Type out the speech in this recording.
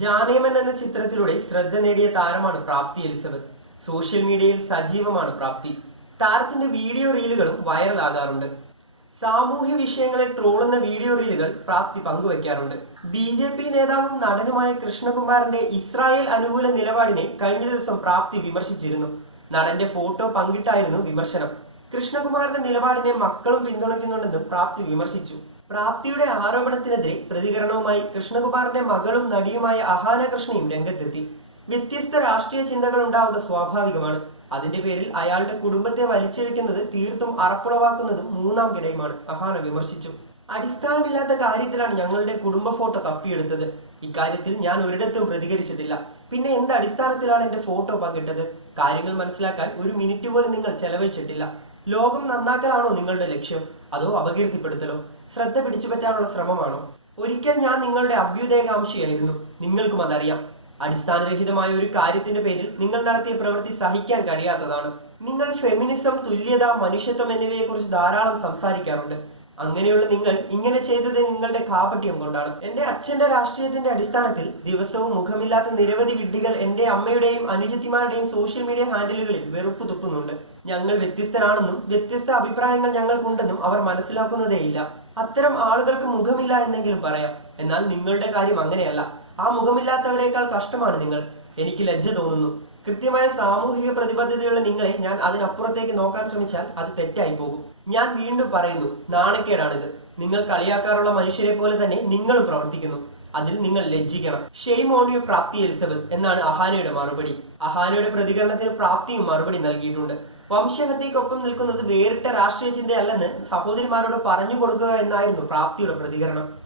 ജാനേമൻ എന്ന ചിത്രത്തിലൂടെ ശ്രദ്ധ നേടിയ താരമാണ് പ്രാപ്തി എലിസബത്ത്. സോഷ്യൽ മീഡിയയിൽ സജീവമാണ് പ്രാപ്തി. താരത്തിന്റെ വീഡിയോ റീലുകളും വൈറലാകാറുണ്ട്. സാമൂഹ്യ വിഷയങ്ങളെ ട്രോളുന്ന വീഡിയോ റീലുകൾ പ്രാപ്തി പങ്കുവയ്ക്കാറുണ്ട് ബി ജെ പി നേതാവും നടനുമായ കൃഷ്ണകുമാറിന്റെ ഇസ്രായേൽ അനുകൂല നിലപാടിനെ കഴിഞ്ഞ ദിവസം പ്രാപ്തി വിമർശിച്ചിരുന്നു. നടന്റെ ഫോട്ടോ പങ്കിട്ടായിരുന്നു വിമർശനം. കൃഷ്ണകുമാറിന്റെ നിലപാടിനെ മക്കളും പിന്തുണയ്ക്കുന്നുണ്ടെന്നും പ്രാപ്തി വിമർശിച്ചു. പ്രാപ്തിയുടെ ആരോപണത്തിനെതിരെ പ്രതികരണവുമായി കൃഷ്ണകുമാറിന്റെ മകളും നടിയുമായ അഹാന കൃഷ്ണയും രംഗത്തെത്തി. വ്യത്യസ്ത രാഷ്ട്രീയ ചിന്തകൾ ഉണ്ടാവുക സ്വാഭാവികമാണ്. അതിന്റെ പേരിൽ അയാളുടെ കുടുംബത്തെ വലിച്ചിഴക്കുന്നത് തീർത്തും അറപ്പുളവാക്കുന്നതും മൂന്നാം കിടയുമാണ് അഹാന വിമർശിച്ചു. അടിസ്ഥാനമില്ലാത്ത കാര്യത്തിലാണ് ഞങ്ങളുടെ കുടുംബ ഫോട്ടോ തപ്പിയെടുത്തത്. ഇക്കാര്യത്തിൽ ഞാൻ ഒരിടത്തും പ്രതികരിച്ചിട്ടില്ല. പിന്നെ എന്ത് അടിസ്ഥാനത്തിലാണ് എന്റെ ഫോട്ടോ പങ്കിട്ടത്? കാര്യങ്ങൾ മനസ്സിലാക്കാൻ ഒരു മിനിറ്റ് പോലും നിങ്ങൾ ചെലവഴിച്ചിട്ടില്ല. ലോകം നന്നാക്കലാണോ നിങ്ങളുടെ ലക്ഷ്യം? അതോ അപകീർത്തിപ്പെടുത്തലോ? ശ്രദ്ധ പിടിച്ചുപറ്റാനുള്ള ശ്രമമാണോ? ഒരിക്കൽ ഞാൻ നിങ്ങളുടെ അഭ്യുദയകാംക്ഷിയായിരുന്നു നിങ്ങൾക്കും അതറിയാം. അടിസ്ഥാനരഹിതമായ ഒരു കാര്യത്തിന്റെ പേരിൽ നിങ്ങൾ നടത്തിയ പ്രവൃത്തി സഹിക്കാൻ കഴിയാത്തതാണ്. നിങ്ങൾ ഫെമിനിസം തുല്യത മനുഷ്യത്വം എന്നിവയെക്കുറിച്ച് ധാരാളം സംസാരിക്കാറുണ്ട്. അങ്ങനെയുള്ള നിങ്ങൾ ഇങ്ങനെ ചെയ്തത് നിങ്ങളുടെ കാപട്യം കൊണ്ടാണ്. എന്റെ അച്ഛന്റെ രാഷ്ട്രീയത്തിന്റെ അടിസ്ഥാനത്തിൽ ദിവസവും മുഖമില്ലാത്ത നിരവധി വിഡ്ഢികൾ എന്റെ അമ്മയുടെയും അനുജത്തിമാരുടെയും സോഷ്യൽ മീഡിയ ഹാൻഡിലുകളിൽ വെറുപ്പ് തുപ്പുന്നുണ്ട്. ഞങ്ങൾ വ്യത്യസ്തരാണെന്നും വ്യത്യസ്ത അഭിപ്രായങ്ങൾ ഞങ്ങൾക്കുണ്ടെന്നും അവർ മനസ്സിലാക്കുന്നതേയില്ല. അത്തരം ആളുകൾക്ക് മുഖമില്ല എന്നെങ്കിലും പറയാം. എന്നാൽ നിങ്ങളുടെ കാര്യം അങ്ങനെയല്ല. ആ മുഖമില്ലാത്തവരെക്കാൾ കഷ്ടമാണ് നിങ്ങൾ. എനിക്ക് ലജ്ജ തോന്നുന്നു. കൃത്യമായ സാമൂഹിക പ്രതിബദ്ധതയുള്ള നിങ്ങളെ ഞാൻ അതിനപ്പുറത്തേക്ക് നോക്കാൻ ശ്രമിച്ചാൽ അത് തെറ്റായി പോകും. ഞാൻ വീണ്ടും പറയുന്നു നാണക്കേടാണിത്. നിങ്ങൾ കളിയാക്കാറുള്ള മനുഷ്യരെ പോലെ തന്നെ നിങ്ങളും പ്രവർത്തിക്കുന്നു. അതിൽ നിങ്ങൾ ലജ്ജിക്കണം. Shame on you Prapthi Elizabeth എന്നാണ് അഹാനയുടെ മറുപടി. അഹാനയുടെ പ്രതികരണത്തിന് പ്രാപ്തിയും മറുപടി നൽകിയിട്ടുണ്ട്. വംശഹത്യക്കൊപ്പം നിൽക്കുന്നത് വേറിട്ട രാഷ്ട്രീയ ചിന്തയല്ലെന്ന് സഹോദരിമാരോട് പറഞ്ഞു കൊടുക്കുക എന്നായിരുന്നു പ്രാപ്തിയുടെ പ്രതികരണം.